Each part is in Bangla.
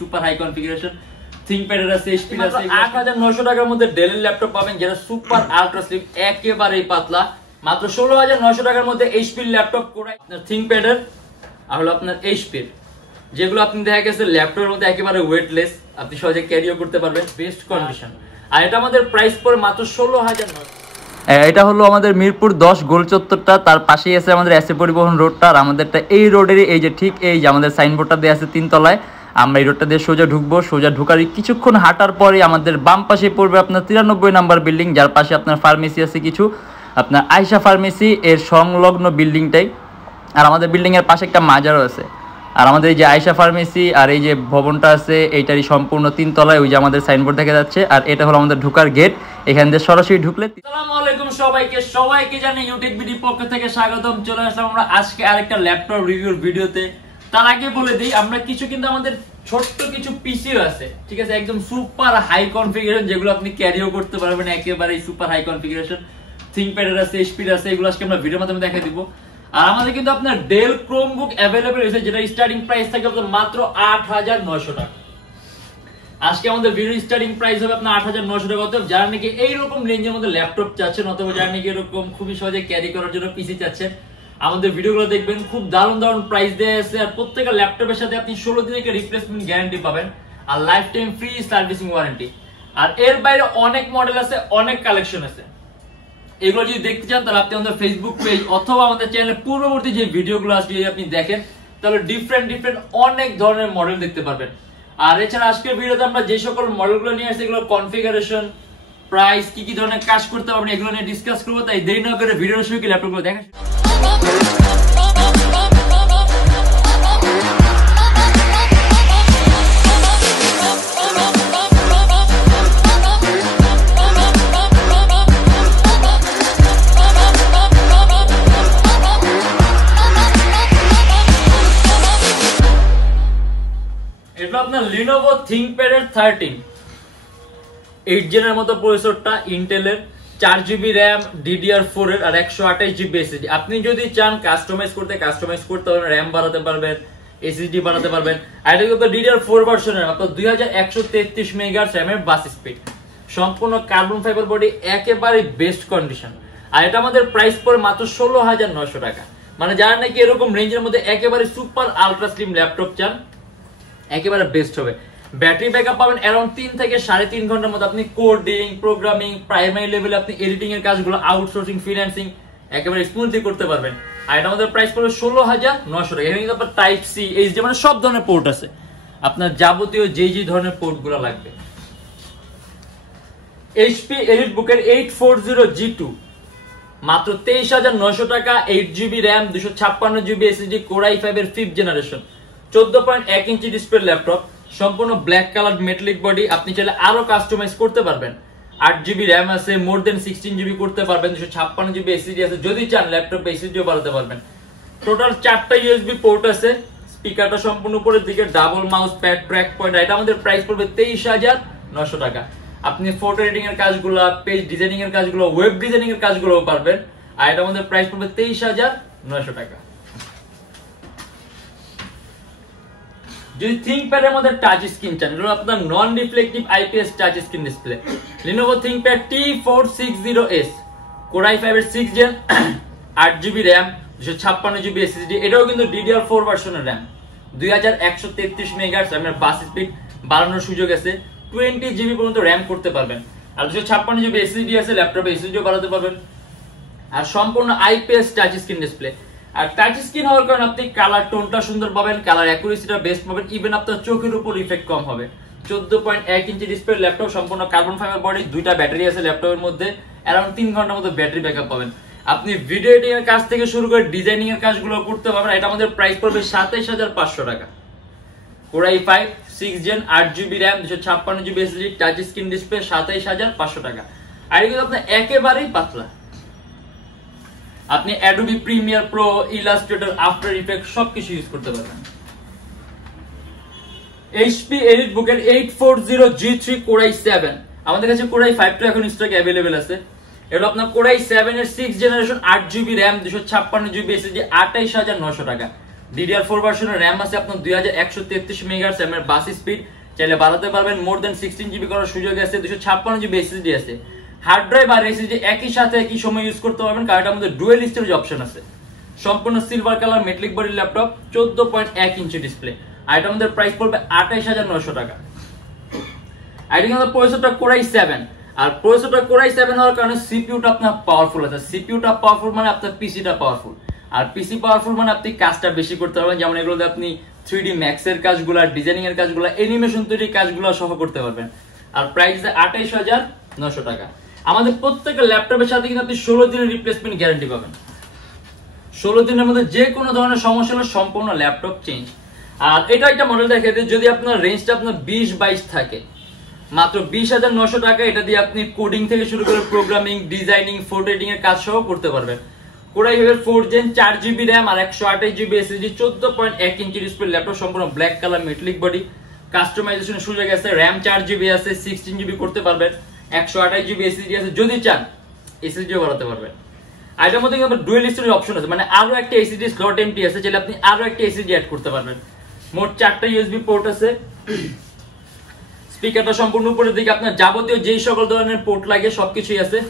সুপার হাই কনফিগারেশন ThinkPad এর আছে HP এর আছে 8900 টাকার মধ্যে Dell এর ল্যাপটপ পাবেন যেটা সুপার আলট্রা স্লিম একেবারেই পাতলা মাত্র 16900 টাকার মধ্যে HP এর ল্যাপটপ কোরাই আপনার ThinkPad এর আর হলো আপনার HP এর যেগুলো আপনি দেখা গেছে ল্যাপটপের মধ্যে একেবারে ওয়েটলেস আপনি সহজে ক্যারিও করতে পারবেন বেস্ট কন্ডিশন আর এটা আমাদের প্রাইস পড়ে মাত্র 16900 এটা হলো আমাদের মিরপুর 10 গোল চত্বরটা তার পাশেই আছে আমাদের এসএ পরিবহন রোডটা আর আমাদেরটা এই রোডেরই এই যে ঠিক এই যে আমাদের সাইনবোর্ডটা দেয়া আছে 3 তলায় আমরা এই রোডটা দিয়ে সোজা ঢুকবো সোজা ঢুকার কিছুক্ষণ হাঁটার পরে আমাদের বাম পাশে পড়বে আপনার 93 নাম্বার বিল্ডিং যার পাশে আপনার ফার্মেসি আছে কিছু আপনার আয়শা ফার্মেসি এর সংলগ্ন বিল্ডিংটাই আর আমাদের বিল্ডিং এর পাশে একটা মাজারও আছে আর আমাদের এই যে আয়শা ফার্মেসি আর এই যে ভবনটা আছে এইটারই সম্পূর্ণ 3 তলায় ওই যে আমাদের সাইনবোর্ড দেখা যাচ্ছে আর এটা হলো আমাদের ঢোকার গেট এখান দিয়ে সরাসরি ঢুকলে আসসালামু আলাইকুম সবাইকে জানি ইউটেকবিডি পক্ষ থেকে স্বাগতম চলে আসলাম আমরা আজকে আরেকটা ল্যাপটপ রিভিউর ভিডিওতে তার আগে বলে দেই আমরা কিছু কিন্তু আমাদের ছোট্ট কিছু পিসিও আছে ঠিক আছে একদম সুপার হাই কনফিগারেশন যেগুলো আপনি ক্যারিও করতে পারবেন একেবারে সুপার হাই কনফিগারেশন ThinkPad এর আছে HP এর আছে এগুলো আজকে আমরা ভিডিওর মাধ্যমে দেখাই দিব আর আমাদের কিন্তু আপনার Dell Chromebook अवेलेबल আছে যেটা স্টার্টিং প্রাইস থাকে আপনাদের মাত্র 8900 টাকা আজকে আমাদের ভিডিও স্টার্টিং প্রাইস হবে আপনার 8900 টাকা অতএব যারা নাকি এই রকম রেঞ্জের মধ্যে ল্যাপটপ চাচ্ছেন অথবা যারা নাকি এরকম খুবই সহজে ক্যারি করার জন্য পিসি চাচ্ছেন আমাদের ভিডিওগুলো দেখবেন খুব দারুণ প্রাইস দেয়া আছে আর প্রত্যেকটা ল্যাপটপের সাথে আপনি 16 দিনের রিপ্লেসমেন্ট গ্যারান্টি পাবেন আর lifetime free servicing warranty আর এর বাইরে অনেক মডেল আছে অনেক কালেকশন আছে এগুলো যদি দেখতে চান তাহলে আপনি আমাদের ফেসবুক পেজ অথবা আমাদের চ্যানেলে পূর্ববর্তী যে ভিডিওগুলো আছে যদি আপনি দেখেন তাহলে ডিফারেন্ট অনেক ধরনের মডেল দেখতে পারবেন আর এছাড়া আজকের ভিডিওতে আমরা যে সকল মডেলগুলো নিয়ে আসছি এগুলো কনফিগারেশন প্রাইস কি ধরনের কাজ করতে পারবেন এগুলো নিয়ে ডিসকাস করব তাই দেরি না করে ভিডিওর শুরু করে ল্যাপটপগুলো দেখা এটা আপনার Lenovo ThinkPad এর 13 8 জেনের মতো প্রসেসরটা ইন্টেলের 4GB RAM DDR4 এর আর 128GB SSD আপনি যদি চান কাস্টমাইজ করতে পারবেন RAM বাড়াতে পারবেন SSD বাড়াতে পারবেন আর এটা কিন্তু DDR4 ভার্সনের আপনার 2133 মেগাহার্টজ RAM এর বাস স্পিড সম্পূর্ণ কার্বন ফাইবার বডি একেবারে বেস্ট কন্ডিশন আর এটা আমাদের প্রাইস পড়ে মাত্র 16900 টাকা মানে যারা নাকি এরকম রেঞ্জের মধ্যে একেবারে সুপার আলট্রা স্লিম ল্যাপটপ চান একেবারে বেস্ট হবে ব্যাটারি ব্যাকআপ পাবেন अराउंड 3 থেকে 3.5 ঘন্টার মধ্যে আপনি কোডিং প্রোগ্রামিং প্রাইমারি লেভেলে আপনি এডিটিং এর কাজগুলো আউটসোর্সিং ফ্রিল্যান্সিং একেবারে স্মুথলি করতে পারবেন আর এটা আমাদের প্রাইস পড়বে 16900 টাকা এখানে কিন্তু আপনার টাইপ সি এইচডি মানে সব ধরনের পোর্ট আছে আপনার যাবতীয় যে ধরনের পোর্টগুলো লাগবে HP EliteBook এর 840G2 মাত্র 23900 টাকা 8GB RAM 256GB SSD Core i5 এর 5th generation 14.1 inch display laptop সম্পূর্ণ ব্ল্যাক কালার মেটালিক বডি আপনি চাইলে আরো কাস্টমাইজ করতে পারবেন 8GB RAM আছে মোর দেন 16GB করতে পারবেন 256GB SSD আছে যদি চান ল্যাপটপে SSD ও বাড়াতে পারবেন টোটাল 4টা USB পোর্ট আছে স্পিকারটা সম্পূর্ণ উপরের দিকে double mouse pad track point এটা আমাদের প্রাইস পড়বে 23900 টাকা আপনি ফটো এডিটিং এর কাজগুলো পেজ ডিজাইনিং এর কাজগুলো ওয়েব ডিজাইনিং এর কাজগুলোও পারবেন আর এটা আমাদের প্রাইস পড়বে 23900 টাকা যদি ThinkPad এর মধ্যে টাচ স্ক্রিন চান এটা আপনার non reflective IPS touch screen display Lenovo ThinkPad T460S Core i5 এর 6 gen 8GB RAM 256GB SSD এটাও কিন্তু DDR4 ভার্সনের RAM 2133 মেগাহার্টজ RAM এর বাস স্পিড বাড়ানোর সুযোগ আছে 20GB পর্যন্ত RAM করতে পারবেন আর 256GB SSD আছে ল্যাপটপে SSD ও বাড়াতে পারবেন আর সম্পূর্ণ IPS টাচ স্ক্রিন ডিসপ্লে আর টাচ স্ক্রিন হওয়ার কারণে আপনি কালার টোনটা সুন্দর পাবেন কালার অ্যাকুরেসিটা বেস্ট পাবেন ইভেন আপনার চোখের উপর ইফেক্ট কম হবে 14.1 ইঞ্চি ডিসপ্লে ল্যাপটপ সম্পূর্ণ কার্বন ফাইবার বডি দুইটা ব্যাটারি আছে ল্যাপটপের মধ্যে अराउंड 3 ঘন্টার মতো ব্যাটারি ব্যাকআপ পাবেন আপনি ভিডিও এডিটিং এর কাজ থেকে শুরু করে ডিজাইনিং এর কাজগুলো করতে পারবেন এটা আমাদের প্রাইস পড়বে 27500 টাকা Core i5 6 gen 8GB RAM 256GB SSD touch screen display 27500 টাকা আর এগুলো আপনার একেবারেই পাতলা আপনি Adobe Premiere Pro Illustrator After Effects সবকিছু ইউজ করতে পারবেন HP EliteBook এর 840G3 Core i7 আমাদের কাছে Core i5 টা এখন স্টকে अवेलेबल আছে এটা আপনার Core i7 এর 6th generation 8GB RAM 256GB SSD 28900 টাকা DDR4 ভার্সনের র্যাম আছে আপনার 2133 মেগাহার্টজ এর বাস স্পিড, চাইলে বাড়াতে পারবেন। মোর দ্যান 16 জিবি করার সুযোগ আছে, 256 জিবি এসএসডি আছে। হার্ড ড্রাইভ আর এসএসডি একই সাথে একই সময় ইউজ করতে পারবেন, কারণ এটার মধ্যে ডুয়াল স্টোরেজ অপশন আছে। সম্পূর্ণ silver colour metallic body laptop, 14.1 inch display. আর এটার মধ্যে প্রাইস পড়বে 28900 টাকা। আর এটা কিন্তু প্রসেসরটা Core i7, আর প্রসেসরটা Core i7 হওয়ার কারণে সিপিইউটা আপনার পাওয়ারফুল আছে। সিপিইউটা পাওয়ারফুল মানে আপনার পিসিটা পাওয়ারফুল, আর পিসি পাওয়ারফুল মানে আপনি কাজটা বেশি করতে পারবেন। যেমন এগুলোতে আপনি 3D Max এর কাজগুলো, ডিজাইনিং এর কাজগুলো, অ্যানিমেশন তৈরির কাজগুলো সহ করতে পারবেন। আর প্রাইস 28900 টাকা। আমাদের প্রত্যেকটা ল্যাপটপের সাথে কিন্তু আপনি 16 দিনের রিপ্লেসমেন্ট গ্যারান্টি পাবেন। 16 দিনের মধ্যে যে কোনো ধরনের সমস্যা হলে সম্পূর্ণ ল্যাপটপ চেঞ্জ। আর এটা একটা মডেল দেখে দিই, যদি আপনার রেঞ্জটা আপনার 20-22 থাকে, মাত্র 20900 টাকা। এটা দিয়ে আপনি কোডিং থেকে শুরু করে প্রোগ্রামিং, ডিজাইনিং, ফটো এডিটিং এর কাজ সহ করতে পারবেন। Core i5 4 Gen 4 GB RAM আর 128 GB SSD, 14.1 inch display laptop, সম্পূর্ণ ব্ল্যাক কালার মেটালিক বডি। কাস্টমাইজেশনের সুযোগ আছে, RAM 4 GB আছে, 16 GB করতে পারবেন, 128 GB SSD আছে, যদি চান SSDও বাড়াতে পারবেন। আর এটার মধ্যে কিন্তু ডুয়াল স্টোরেজ অপশন আছে, মানে আরো একটা SSD স্লট এমটি আছে, যেটা আপনি আরো একটা SSD অ্যাড করতে পারবেন। মোট 4টা USB পোর্ট আছে। স্পিকারটা সম্পূর্ণ উপরের দিকে, আপনার যাবতীয় যেই সকল ধরনের পোর্ট লাগে সবকিছুই আছে।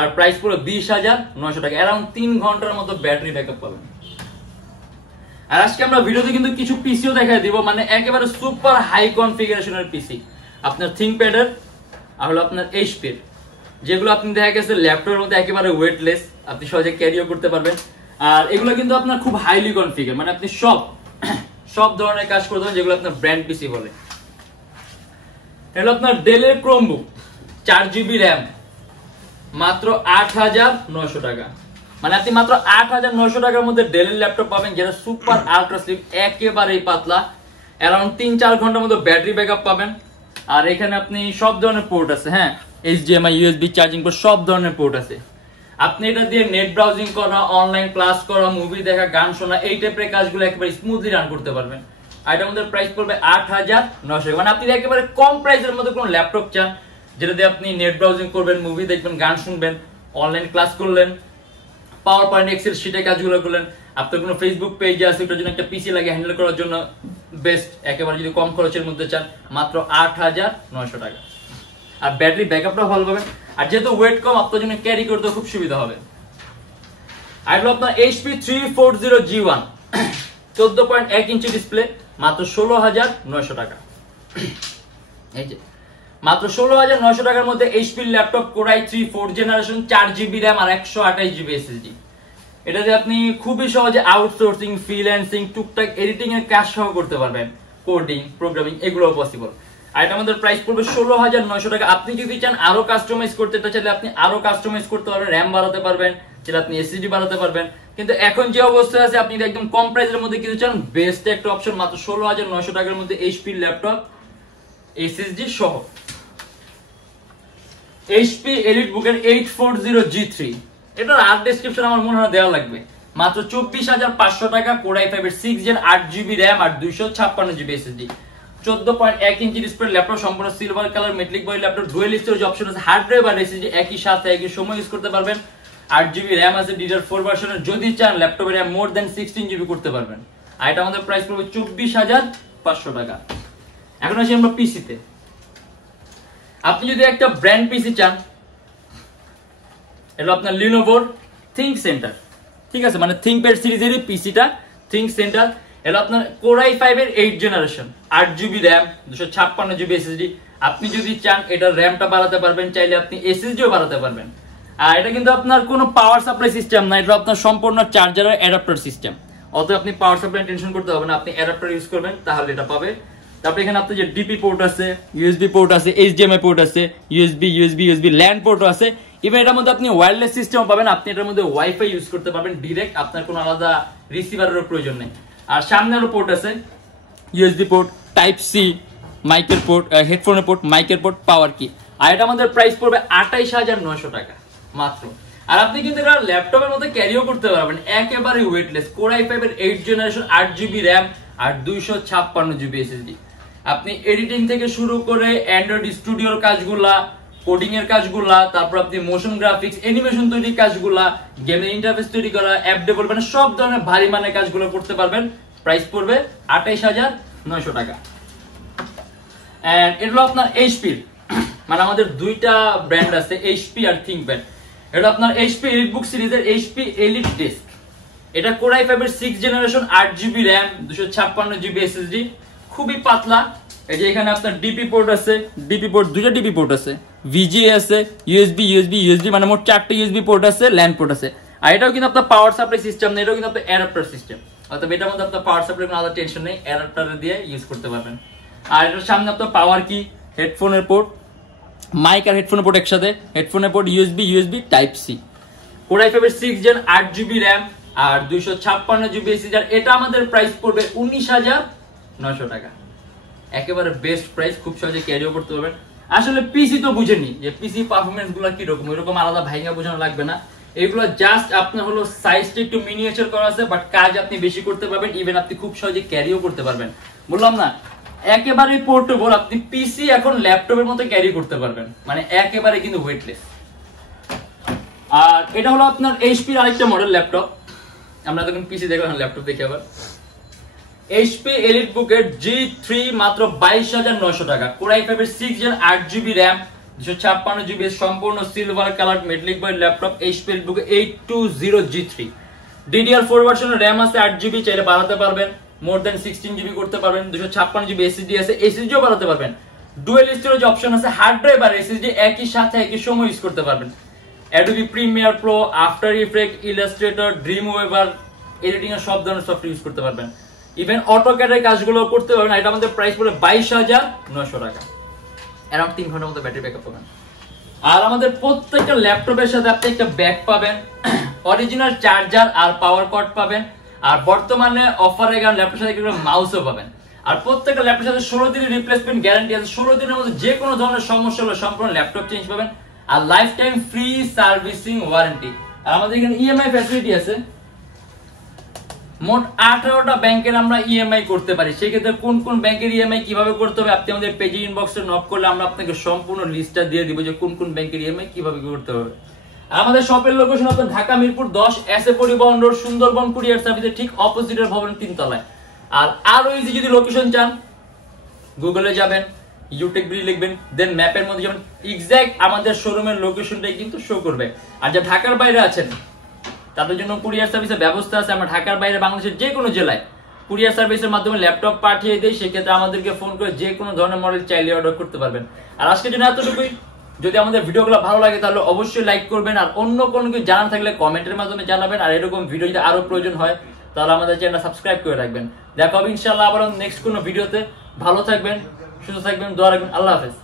আর প্রাইস পুরো 20900 টাকা। অ্যারাউন্ড 3 ঘন্টার মতো ব্যাটারি ব্যাকআপ পাবেন। আর আজকে আমরা ভিডিওতে কিন্তু কিছু পিসিও দেখাই দিব, মানে একেবারে সুপার হাই কনফিগারেশনের পিসি, আপনার থিংকপ্যাডের আর হলো আপনার এইচপির, যেগুলো আপনি দেখা গেছে ল্যাপটপের মধ্যে একেবারে ওয়েটলেস, আপনি সহজে ক্যারিও করতে পারবেন। আর এগুলো কিন্তু আপনার খুব হাইলি কনফিগার, মানে আপনি সব ধরনের কাজ করতে পারবেন, যেগুলো আপনার ব্র্যান্ড পিসি বলে। এটা আপনার ডেলের ক্রোমবুক, 4 GB RAM, মাত্র 8900 টাকা। মানে আপনি মাত্র 8900 টাকার মধ্যে ডেলের ল্যাপটপ পাবেন, যেটা সুপার আলট্রা স্লিম, একেবারেই পাতলা, অ্যারাউন্ড 3-4 ঘন্টার মধ্যে ব্যাটারি ব্যাকআপ পাবেন। আর এখানে আপনি সব ধরনের পোর্ট আছে, হ্যাঁ, HDMI, USB চার্জিং পোর্ট, সব ধরনের পোর্ট আছে। আপনি এটা দিয়ে নেট ব্রাউজিং করা, অনলাইন ক্লাস করা, মুভি দেখা, গান শোনা, এই টাইপের কাজগুলো একেবারে স্মুথলি রান করতে পারবেন। আর এটার মধ্যে প্রাইস পড়বে 8900। মানে আপনি একেবারে কম প্রাইসের মধ্যে কোনো ল্যাপটপ চান, যেটা দিয়ে আপনি নেট ব্রাউজিং করবেন, মুভি দেখবেন, গান শুনবেন, অনলাইন ক্লাস করলেন, পাওয়ার পয়েন্ট, এক্সেল শিটে কাজগুলো করলেন, আপনার কোনো ফেসবুক পেজ আছে, ওটার জন্য একটা পিসি লাগে হ্যান্ডেল করার জন্য, বেস্ট। একেবারে যদি কম খরচের মধ্যে চান, মাত্র 8900 টাকা। আর ব্যাটারি ব্যাকআপটাও ভালো পাবেন। আর যেহেতু ওয়েট কম, আপনার জন্য ক্যারি করতে খুব সুবিধা হবে। আর হলো আপনার HP 340G1, 14.1 ইঞ্চি ডিসপ্লে, মাত্র 16900 টাকা। এই যে মাত্র 16900 টাকার মধ্যে HP laptop Core i3 4th generation, 4 GB RAM আর 128 GB SSD। এটাতে আপনি খুবই সহজে আউটসোর্সিং, ফ্রিল্যান্সিং, টুকটাক এডিটিং এর কাজ সহ করতে পারবেন, কোডিং, প্রোগ্রামিং, এগুলো পসিবল। আর এটা আমাদের প্রাইস পড়বে 16900 টাকা। আপনি যদি চান আরো কাস্টমাইজ করতে, এটা চাইলে আপনি আরো কাস্টমাইজ করতে পারবেন, RAM বাড়াতে পারবেন, চাইলে আপনি SSD বাড়াতে পারবেন। কিন্তু এখন যে অবস্থা আছে, আপনি একদম কম প্রাইসের মধ্যে কিছু চান, বেস্ট একটা অপশন, মাত্র 16900 টাকার মধ্যে HP ল্যাপটপ, SSD সহ। HP EliteBook এর 840G3, এটার আর্ট ডেসক্রিপশন আমার মনে হয় দেওয়া লাগবে। মাত্র 24500 টাকা। Core i5 এর 6 Gen 8 GB RAM আর 256 GB SSD, 14.1 inch display laptop, সম্পূর্ণ silver colour metallic body laptop, dual storage option আছে, হার্ড ড্রাইভ আর SSD একই সাথে একই সময় ইউজ করতে পারবেন। 8 GB RAM আছে DDR4 ভার্সনের, যদি চান ল্যাপটপে RAM মোর দ্যান 16 GB করতে পারবেন। আর এটা আমাদের প্রাইস পড়বে 24500 টাকা। এখন আসি আমরা পিসিতে। আপনি যদি একটা ব্র্যান্ড পিসি চান, এটা আপনার Lenovo ThinkCentre, ঠিক আছে, মানে ThinkPad সিরিজের পিসিটা ThinkCentre। এটা আপনার Core i5 এর 8th generation, 8 GB RAM, 256 GB SSD। আপনি যদি চান এটা র্যামটা বাড়াতে পারবেন, চাইলে আপনি SSDও বাড়াতে পারবেন। আর এটা কিন্তু আপনার কোনো পাওয়ার সাপ্লাই সিস্টেম না, এটা আপনার সম্পূর্ণ চার্জার আর অ্যাডাপ্টার সিস্টেম। অতএব আপনি পাওয়ার সাপ্লাই টেনশন করতে হবে না, আপনি অ্যাডাপ্টার ইউজ করবেন তাহলে এটা পাবে। তারপরে এখানে আপনার যে ডিপি পোর্ট আছে, ইউএসবি পোর্ট আছে, HDMI পোর্ট আছে, USB ল্যান্ড পোর্টও আছে। ইভেন এটার মধ্যে আপনি ওয়্যারলেস সিস্টেমও পাবেন, আপনি এটার মধ্যে ওয়াইফাই ইউজ করতে পারবেন ডাইরেক্ট, আপনার কোনো আলাদা রিসিভারেরও প্রয়োজন নেই। আর সামনেরও পোর্ট আছে, USB পোর্ট, টাইপ সি, মাইকের পোর্ট, হেডফোনের পোর্ট, মাইকের পোর্ট, পাওয়ার কি। আর এটা আমাদের প্রাইস পড়বে 28900 টাকা মাত্র। আর আপনি কিন্তু এটা ল্যাপটপের মধ্যে ক্যারিও করতে পারবেন, একেবারে ওয়েটলেস। Core i5 এর 8th জেনারেশন, 8 GB RAM আর 256 GB SSD। আপনি এডিটিং থেকে শুরু করে অ্যান্ড্রয়েড স্টুডিওর কাজগুলা, কোডিং এর কাজগুলা, তারপর আপনি মোশন গ্রাফিক্স, অ্যানিমেশন তৈরির কাজগুলা, গেমের ইন্টারফেস তৈরি করা, অ্যাপ ডেভেলপমেন্ট, সব ধরনের ভারী মানের কাজগুলো করতে পারবেন প্রাইস পড়বে 28900 টাকা। এন্ড এটা আপনার এইচপির, মানে আমাদের দুইটা ব্র্যান্ড আছে, এইচপি আর থিংকপ্যাড। এটা আপনার এইচপি এলিটবুক সিরিজের এইচপি এলিট ডেস্ক। এটা কোর i5 এর 6th generation, 8GB RAM, 256GB SSD, খুবই পাতলা। এই যে এখানে আপনার ডিপি পোর্ট আছে, ডিপি পোর্ট দুইটা ডিপি পোর্ট আছে, VGA আছে, USB মানে মোট 4টা USB পোর্ট আছে, ল্যান্ড পোর্ট আছে। আর এটাও কিন্তু আপনার পাওয়ার সাপ্লাই সিস্টেম না, এটাও কিন্তু আপনার অ্যাডাপ্টার সিস্টেম। অর্থাৎ এটার মধ্যে আপনার পাওয়ার সাপ্লাই কোনো আলাদা টেনশন নেই, অ্যাডাপ্টার দিয়ে ইউজ করতে পারবেন। আর এটার সামনে আপনার পাওয়ার কি, হেডফোনের পোর্ট, মাইক আর হেডফোনের পোর্ট একসাথে, হেডফোনের port USB type C. Core i5 এর 6th জেন, 8GB RAM আর 256GB SSD। আর এটা আমাদের প্রাইস পড়বে 19900 টাকা। একেবারে বেস্ট প্রাইস, খুব সহজে ক্যারিও করতে পারবেন। আসলে পিসি তো বুঝেনি যে পিসি পারফরম্যান্স গুলো কি রকম, এরকম আলাদা ভাইঙ্গা বোঝানো লাগবে না। এগুলো জাস্ট আপনার হলো সাইজটা একটু মিনিয়েচার করা আছে, বাট কাজ আপনি বেশি করতে পারবেন, ইভেন আপনি খুব সহজে ক্যারিও করতে পারবেন। বললাম না একেবারে পোর্টেবল, আপনি পিসি এখন ল্যাপটপের মতো ক্যারি করতে পারবেন, মানে একেবারে কিন্তু ওয়েটলেস। আর এটা হলো আপনার এইচপির আরেকটা মডেল ল্যাপটপ। আমরা তখন পিসি দেখলাম, ল্যাপটপ দেখি আবার। এইচপি এলিটবুক এর G3 মাত্র 22900 টাকা। কোর i5 এর 6th gen, 8GB RAM, 256GB, সম্পূর্ণ silver colour metallic body laptop. HP EliteBook 820 G3, DDR4 ভার্সনের RAM আছে, 8GB, চাইলে বাড়াতে পারবেন, মোর দ্যান 16GB করতে পারবেন, 256GB SSD আছে, SSDও বাড়াতে পারবেন, ডুয়াল স্টোরেজ অপশন আছে, হার্ড ড্রাইভ আর SSD একই সাথে একই সময় ইউজ করতে পারবেন। Adobe premiere pro, after effect, illustrator, dreamweaver, editing এর সব ধরনের সফটওয়্যার ইউজ করতে পারবেন, ইভেন অটোক্যাডের কাজগুলো করতে পারবেন। এটা আমাদের প্রাইস পড়ে 22900 টাকা। অ্যারাউন্ড 3 ঘন্টার মতো ব্যাটারি ব্যাকআপ পাবেন। আর আমাদের প্রত্যেকটা ল্যাপটপের সাথে আপনি একটা ব্যাগ পাবেন, অরিজিনাল চার্জার আর পাওয়ার কর্ড পাবেন। আর বর্তমানে অফারে গান ল্যাপটপের সাথে একটা মাউসও পাবেন। আর প্রত্যেকটা ল্যাপটপের সাথে 16 দিনের রিপ্লেসমেন্ট গ্যারান্টি আছে। 16 দিনের মধ্যে যে কোনো ধরনের সমস্যা হলে সম্পূর্ণ ল্যাপটপ চেঞ্জ পাবেন। আর lifetime free servicing warranty. আর আমাদের এখানে ইএমআই ফ্যাসিলিটি আছে। মোট 18টা ব্যাংকের আমরা ইএমআই করতে পারি। সেক্ষেত্রে কোন কোন ব্যাংকের ইএমআই কিভাবে করতে হবে আপনি আমাদের পেজে ইনবক্সে নক করলে আমরা আপনাকে সম্পূর্ণ লিস্টটা দিয়ে দিব যে কোন কোন ব্যাংকের ইএমআই কিভাবে করতে হবে। আমাদের শপের লোকেশন আপনার ঢাকা মিরপুর 10 এসএ পরিবহন রোড, সুন্দরবন কুরিয়ার সার্ভিসের ঠিক অপোজিটের ভবনের 3 তলায়। আর আরো ইজি যদি লোকেশন চান, গুগলে যাবেন, Youtechbd লিখবেন, দেন ম্যাপের মধ্যে যাবেন, এক্সাক্ট আমাদের শোরুমের লোকেশনটাই কিন্তু শো করবে। আর যারা ঢাকার বাইরে আছেন তাদের জন্য কুরিয়ার সার্ভিসের ব্যবস্থা আছে। আমরা ঢাকার বাইরে বাংলাদেশের যে কোনো জেলায় কুরিয়ার সার্ভিসের মাধ্যমে ল্যাপটপ পাঠিয়ে দেই। সেক্ষেত্রে আমাদেরকে ফোন করে যে কোনো ধরনের মডেল চাইলে অর্ডার করতে পারবেন। আর আজকের জন্য এতটুকুই। যদি আমাদের ভিডিওগুলো ভালো লাগে তাহলে অবশ্যই লাইক করবেন। আর অন্য কোনো কিছু জানার থাকলে কমেন্টের মাধ্যমে জানাবেন। আর এরকম ভিডিও যদি আরো প্রয়োজন হয় তাহলে আমাদের চ্যানেলটা সাবস্ক্রাইব করে রাখবেন। দেখা হবে ইনশাআল্লাহ আবার নেক্সট কোনো ভিডিওতে। ভালো থাকবেন, সুস্থ থাকবেন, দোয়া রাখবেন। আল্লাহ হাফেজ।